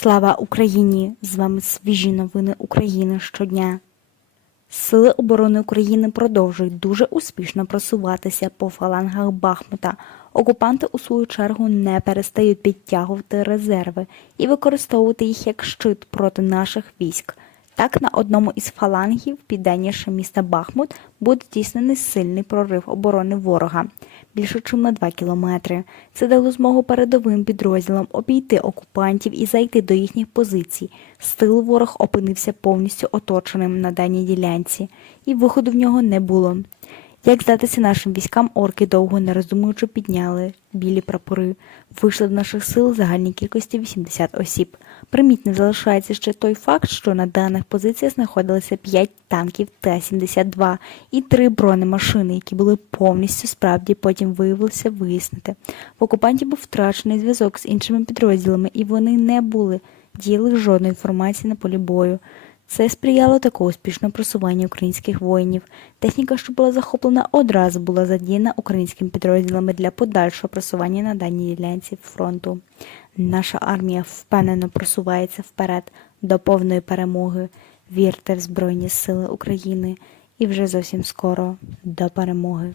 Слава Україні! З вами свіжі новини України щодня. Сили оборони України продовжують дуже успішно просуватися по фалангах Бахмута. Окупанти у свою чергу не перестають підтягувати резерви і використовувати їх як щит проти наших військ. Так, на одному із фалангів південніше міста Бахмут буде здійснений сильний прорив оборони ворога більше чим на 2 кілометри. Це дало змогу передовим підрозділам обійти окупантів і зайти до їхніх позицій. З тилу ворог опинився повністю оточеним на даній ділянці, і виходу в нього не було. Як здатися нашим військам, орки довго не роздумуючи підняли білі прапори. Вийшли до наших сил в загальній кількості 80 осіб. Примітним залишається ще той факт, що на даних позиціях знаходилися 5 танків Т-72 і 3 бронемашини, які були повністю справді потім виявилося вияснити. В окупантів був втрачений зв'язок з іншими підрозділами, і вони не були діяли жодної інформації на полі бою. Це сприяло такому успішному просуванню українських воїнів. Техніка, що була захоплена, одразу була задіяна українськими підрозділами для подальшого просування на даній ділянці фронту. Наша армія впевнено просувається вперед до повної перемоги. Вірте в Збройні Сили України і вже зовсім скоро до перемоги.